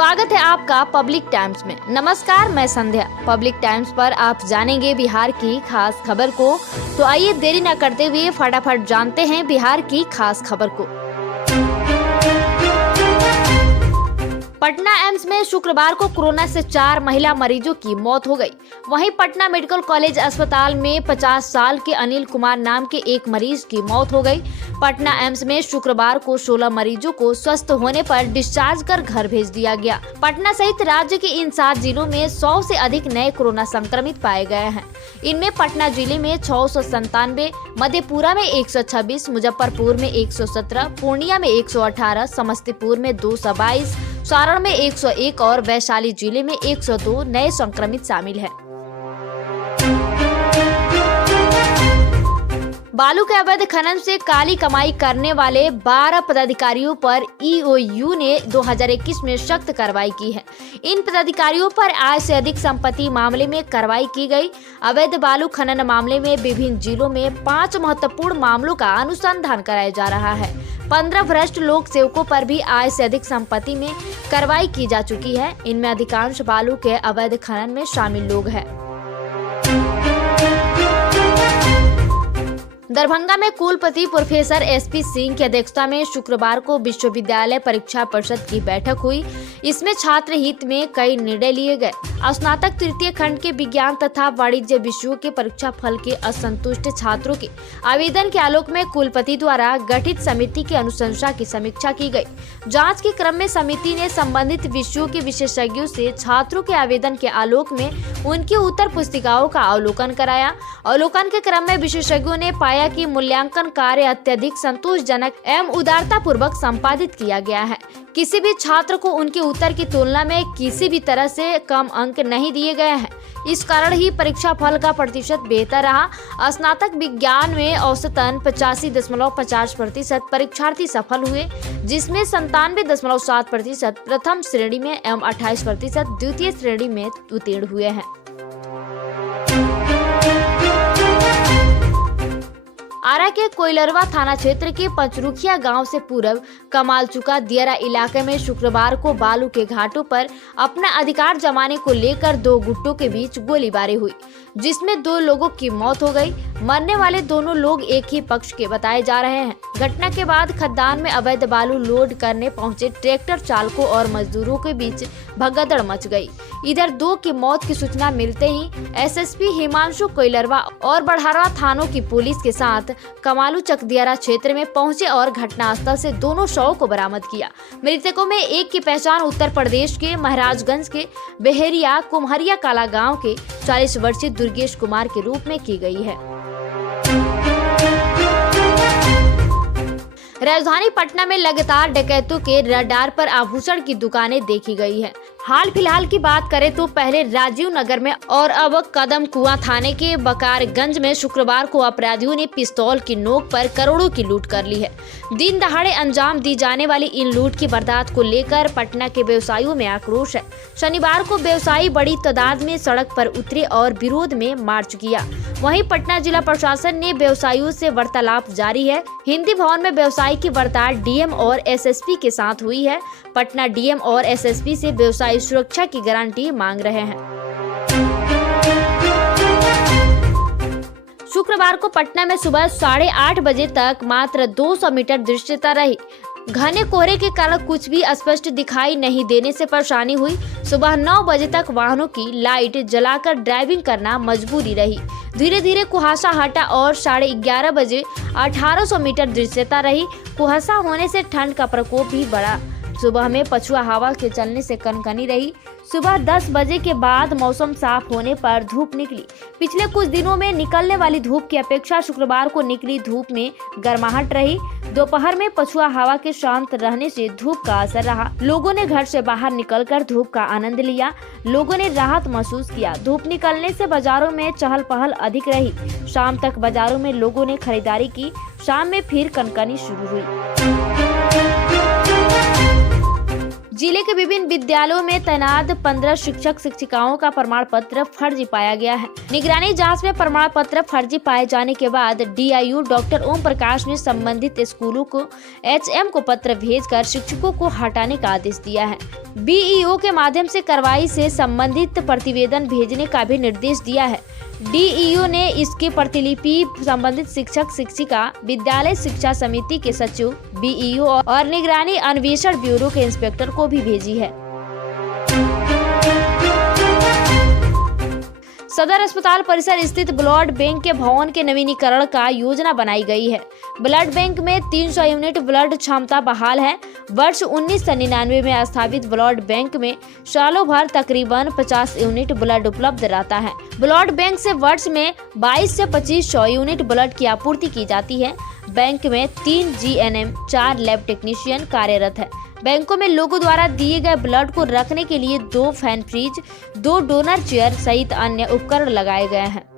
स्वागत है आपका पब्लिक टाइम्स में। नमस्कार, मैं संध्या। पब्लिक टाइम्स पर आप जानेंगे बिहार की खास खबर को, तो आइए देरी न करते हुए फटाफट जानते हैं बिहार की खास खबर को। पटना एम्स में शुक्रवार को कोरोना से 4 महिला मरीजों की मौत हो गई। वहीं पटना मेडिकल कॉलेज अस्पताल में 50 साल के अनिल कुमार नाम के एक मरीज की मौत हो गई। पटना एम्स में शुक्रवार को 16 मरीजों को स्वस्थ होने पर डिस्चार्ज कर घर भेज दिया गया। पटना सहित राज्य के इन 7 जिलों में 100 से अधिक नए कोरोना संक्रमित पाए गए हैं। इनमें पटना जिले में 697, मधेपुरा में 126, मुजफ्फरपुर में 117, पूर्णिया में 118, समस्तीपुर में 222, सारण में 101 और वैशाली जिले में 102 नए संक्रमित शामिल हैं। बालू के अवैध खनन से काली कमाई करने वाले 12 पदाधिकारियों पर ईओयू ने 2021 में सख्त कार्रवाई की है। इन पदाधिकारियों पर आय से अधिक संपत्ति मामले में कार्रवाई की गई। अवैध बालू खनन मामले में विभिन्न जिलों में 5 महत्वपूर्ण मामलों का अनुसंधान कराया जा रहा है। 15 भ्रष्ट लोक सेवकों पर भी आय से अधिक संपत्ति में कार्रवाई की जा चुकी है। इनमें अधिकांश बालू के अवैध खनन में शामिल लोग हैं। दरभंगा में कुलपति प्रोफेसर एसपी सिंह की अध्यक्षता में शुक्रवार को विश्वविद्यालय परीक्षा परिषद की बैठक हुई। इसमें छात्र हित में कई निर्णय लिए गए। स्नातक तृतीय खंड के विज्ञान तथा वाणिज्य विषयों के परीक्षा फल के असंतुष्ट छात्रों के आवेदन के आलोक में कुलपति द्वारा गठित समिति की अनुशंसा की समीक्षा की गई। जांच के क्रम में समिति ने संबंधित विषयों के विशेषज्ञों से छात्रों के आवेदन के आलोक में उनकी उत्तर पुस्तिकाओं का अवलोकन कराया। अवलोकन के क्रम में विशेषज्ञों ने पाया कि मूल्यांकन कार्य अत्यधिक संतोषजनक एवं उदारता पूर्वक संपादित किया गया है। किसी भी छात्र को उनके उत्तर की तुलना में किसी भी तरह से कम अंक नहीं दिए गए हैं। इस कारण ही परीक्षा फल का प्रतिशत बेहतर रहा। स्नातक विज्ञान में औसतन 85.50% परीक्षार्थी सफल हुए, जिसमें 97.7% प्रथम श्रेणी में एवं 28% द्वितीय श्रेणी में उत्तीर्ण हुए हैं। आरा के कोइलरवा थाना क्षेत्र के पंचरुखिया गांव से पूर्व कमालचुका दियारा इलाके में शुक्रवार को बालू के घाटों पर अपना अधिकार जमाने को लेकर 2 गुटों के बीच गोलीबारी हुई, जिसमें 2 लोगों की मौत हो गई। मरने वाले दोनों लोग एक ही पक्ष के बताए जा रहे हैं। घटना के बाद खदान में अवैध बालू लोड करने पहुंचे ट्रैक्टर चालकों और मजदूरों के बीच भगदड़ मच गई। इधर 2 की मौत की सूचना मिलते ही एसएसपी हिमांशु कोइलरवा और बढ़ारवा थानों की पुलिस के साथ कमालू चक दियारा क्षेत्र में पहुंचे और घटनास्थल से दोनों शवों को बरामद किया। मृतकों में एक की पहचान उत्तर प्रदेश के महाराजगंज के बहेरिया कुम्हरिया काला गांव के 40 वर्षीय दुर्गेश कुमार के रूप में की गई है। राजधानी पटना में लगातार डकैतों के रडार पर आभूषण की दुकानें देखी गई है। हाल फिलहाल की बात करें तो पहले राजीव नगर में और अब कदम कुआं थाने के बकारगंज में शुक्रवार को अपराधियों ने पिस्तौल की नोक पर करोड़ों की लूट कर ली है। दिन दहाड़े अंजाम दी जाने वाली इन लूट की वारदात को लेकर पटना के व्यवसायियों में आक्रोश है। शनिवार को व्यवसायी बड़ी तादाद में सड़क पर उतरे और विरोध में मार्च किया। वहीं पटना जिला प्रशासन ने व्यवसायियों से वार्तालाप जारी है। हिंदी भवन में व्यवसायी की वार्ता डीएम और एसएसपी के साथ हुई है। पटना डीएम और एसएसपी से व्यवसायी सुरक्षा की गारंटी मांग रहे हैं। शुक्रवार को पटना में सुबह 8:30 बजे तक मात्र 200 मीटर दृश्यता रही। घने कोहरे के कारण कुछ भी स्पष्ट दिखाई नहीं देने से परेशानी हुई। सुबह 9 बजे तक वाहनों की लाइट जलाकर ड्राइविंग करना मजबूरी रही। धीरे धीरे कुहासा हटा और 11:30 बजे 1800 मीटर दृश्यता रही। कुहासा होने से ठंड का प्रकोप भी बढ़ा। सुबह में पछुआ हवा के चलने से कनकनी रही। सुबह 10 बजे के बाद मौसम साफ होने पर धूप निकली। पिछले कुछ दिनों में निकलने वाली धूप की अपेक्षा शुक्रवार को निकली धूप में गर्माहट रही। दोपहर में पछुआ हवा के शांत रहने से धूप का असर रहा। लोगों ने घर से बाहर निकलकर धूप का आनंद लिया। लोगों ने राहत महसूस किया। धूप निकलने से बाजारों में चहल पहल अधिक रही। शाम तक बाजारों में लोगों ने खरीदारी की। शाम में फिर कनकनी शुरू हुई। जिले के विभिन्न विद्यालयों में तैनात 15 शिक्षक शिक्षिकाओं का प्रमाण पत्र फर्जी पाया गया है। निगरानी जांच में प्रमाण पत्र फर्जी पाए जाने के बाद डीआईयू डॉक्टर ओम प्रकाश ने संबंधित स्कूलों को एचएम को पत्र भेजकर शिक्षकों को हटाने का आदेश दिया है। बीईओ के माध्यम से कार्रवाई से संबंधित प्रतिवेदन भेजने का भी निर्देश दिया है। डीईओ ने इसकी प्रतिलिपि संबंधित शिक्षक शिक्षिका, विद्यालय शिक्षा समिति के सचिव, बीईओ और निगरानी अन्वेषण ब्यूरो के इंस्पेक्टर को भी भेजी है। सदर अस्पताल परिसर स्थित ब्लड बैंक के भवन के नवीनीकरण का योजना बनाई गई है। ब्लड बैंक में 300 यूनिट ब्लड क्षमता बहाल है। वर्ष 1999 में स्थापित ब्लड बैंक में सालों भर तकरीबन 50 यूनिट ब्लड उपलब्ध रहता है। ब्लड बैंक से वर्ष में 22 से 2500 यूनिट ब्लड की आपूर्ति की जाती है। बैंक में 3 जीएनएम, 4 लैब टेक्नीशियन कार्यरत है। बैंकों में लोगों द्वारा दिए गए ब्लड को रखने के लिए 2 फैन फ्रिज, 2 डोनर चेयर सहित अन्य उपकरण लगाए गए हैं।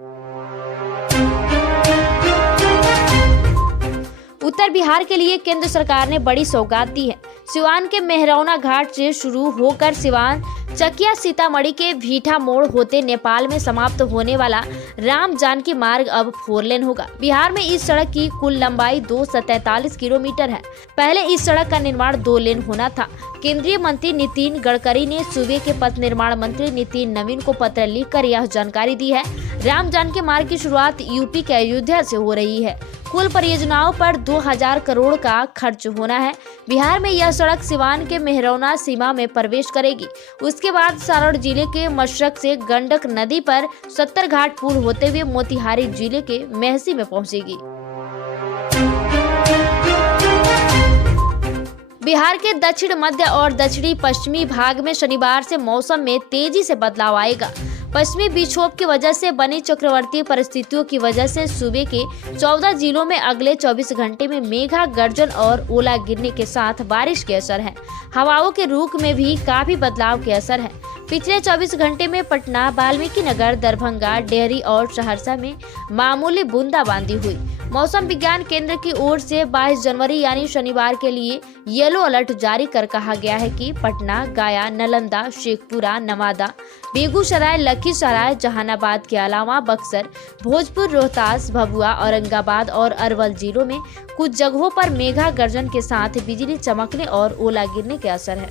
उत्तर बिहार के लिए केंद्र सरकार ने बड़ी सौगात दी है। सिवान के मेहरौना घाट से शुरू होकर सिवान, चकिया, सीतामढ़ी के भीठा मोड़ होते नेपाल में समाप्त होने वाला राम जानकी मार्ग अब 4 लेन होगा। बिहार में इस सड़क की कुल लंबाई 243 किलोमीटर है। पहले इस सड़क का निर्माण 2 लेन होना था। केंद्रीय मंत्री नितिन गडकरी ने सूबे के पथ निर्माण मंत्री नितिन नवीन को पत्र लिखकर यह जानकारी दी है। राम जानकी मार्ग की शुरुआत यूपी के अयोध्या से हो रही है। कुल परियोजनाओं पर 2000 करोड़ का खर्च होना है। बिहार में यह सड़क सिवान के मेहरौना सीमा में प्रवेश करेगी। उसके बाद सारण जिले के मशरक से गंडक नदी पर 70 घाट पुल होते हुए मोतिहारी जिले के मेहसी में पहुंचेगी। बिहार के दक्षिण मध्य और दक्षिणी पश्चिमी भाग में शनिवार से मौसम में तेजी से बदलाव आएगा। पश्चिमी विक्षोभ की वजह से बनी चक्रवातीय परिस्थितियों की वजह से सूबे के 14 जिलों में अगले 24 घंटे में मेघा गर्जन और ओला गिरने के साथ बारिश के असर है। हवाओं के रुख में भी काफी बदलाव के असर है। पिछले 24 घंटे में पटना, वाल्मीकि नगर, दरभंगा, डेहरी और सहरसा में मामूली बूंदाबांदी हुई। मौसम विज्ञान केंद्र की ओर से 22 जनवरी यानी शनिवार के लिए येलो अलर्ट जारी कर कहा गया है कि पटना, गया, नालंदा, शेखपुरा, नवादा, बेगूसराय, लखीसराय, जहानाबाद के अलावा बक्सर, भोजपुर, रोहतास, भभुआ, औरंगाबाद और अरवल जिलों में कुछ जगहों पर मेघा गर्जन के साथ बिजली चमकने और ओला गिरने के असर है।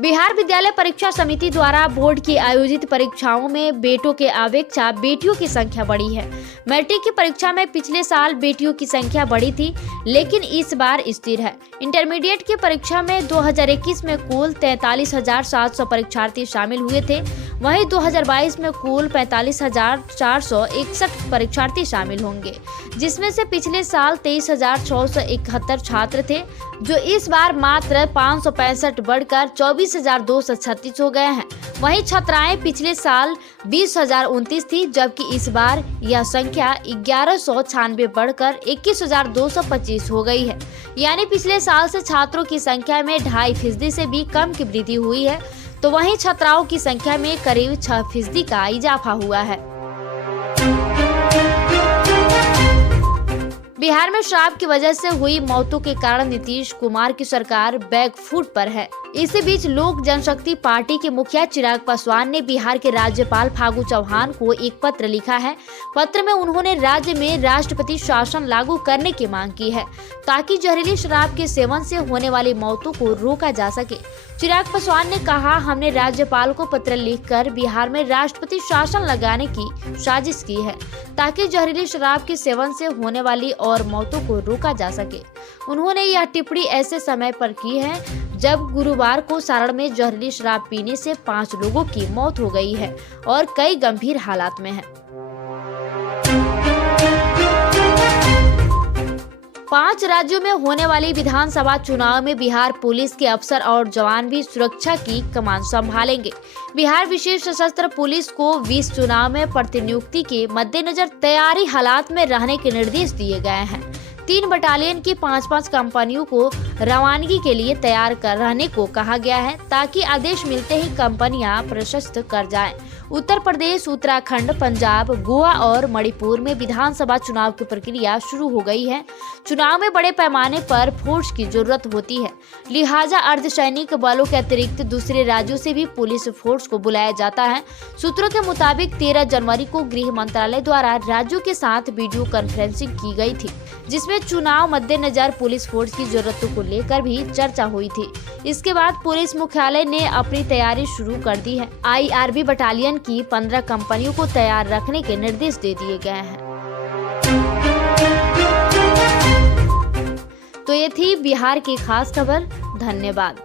बिहार विद्यालय परीक्षा समिति द्वारा बोर्ड की आयोजित परीक्षाओं में बेटों के अपेक्षा बेटियों की संख्या बढ़ी है। मैट्रिक की परीक्षा में पिछले साल बेटियों की संख्या बढ़ी थी, लेकिन इस बार स्थिर है। इंटरमीडिएट की परीक्षा में 2021 में कुल 43,700 परीक्षार्थी शामिल हुए थे। वहीं 2022 में कुल 45,461 परीक्षार्थी शामिल होंगे, जिसमें से पिछले साल 23,671 छात्र थे, जो इस बार मात्र 565 बढ़कर 24,236 हो गए हैं। वहीं छात्राएं पिछले साल 20,029 थी, जबकि इस बार यह संख्या 1196 बढ़कर 21,225 हो गई है। यानी पिछले साल से छात्रों की संख्या में 2.5% से भी कम की वृद्धि हुई है, तो वहीं छात्राओं की संख्या में करीब 6% का इजाफा हुआ है। बिहार में शराब की वजह से हुई मौतों के कारण नीतीश कुमार की सरकार बैकफुट पर है। इसी बीच लोक जनशक्ति पार्टी के मुखिया चिराग पासवान ने बिहार के राज्यपाल फागू चौहान को एक पत्र लिखा है। पत्र में उन्होंने राज्य में राष्ट्रपति शासन लागू करने की मांग की है, ताकि जहरीली शराब के सेवन से होने वाली मौतों को रोका जा सके। चिराग पासवान ने कहा, हमने राज्यपाल को पत्र लिखकर बिहार में राष्ट्रपति शासन लगाने की साजिश की है, ताकि जहरीली शराब के सेवन से होने वाली और मौतों को रोका जा सके। उन्होंने यह टिप्पणी ऐसे समय पर की है जब गुरुवार को सारण में जहरीली शराब पीने से 5 लोगों की मौत हो गई है और कई गंभीर हालात में हैं। 5 राज्यों में होने वाली विधानसभा चुनाव में बिहार पुलिस के अफसर और जवान भी सुरक्षा की कमान संभालेंगे। बिहार विशेष सशस्त्र पुलिस को 20 चुनाव में प्रतिनियुक्ति के मद्देनजर तैयारी हालात में रहने के निर्देश दिए गए हैं। 3 बटालियन की 5-5 कंपनियों को रवानगी के लिए तैयार कर रहने को कहा गया है, ताकि आदेश मिलते ही कंपनियां प्रशस्त कर जाएं। उत्तर प्रदेश, उत्तराखंड, पंजाब, गोवा और मणिपुर में विधानसभा चुनाव की प्रक्रिया शुरू हो गई है। चुनाव में बड़े पैमाने पर फोर्स की जरूरत होती है, लिहाजा अर्धसैनिक बलों के अतिरिक्त दूसरे राज्यों से भी पुलिस फोर्स को बुलाया जाता है। सूत्रों के मुताबिक 13 जनवरी को गृह मंत्रालय द्वारा राज्यों के साथ वीडियो कॉन्फ्रेंसिंग की गई थी, जिसमें चुनाव मद्देनजर पुलिस फोर्स की जरूरतों को लेकर भी चर्चा हुई थी। इसके बाद पुलिस मुख्यालय ने अपनी तैयारी शुरू कर दी है। IRB बटालियन की 15 कंपनियों को तैयार रखने के निर्देश दे दिए गए हैं। तो ये थी बिहार की खास खबर। धन्यवाद।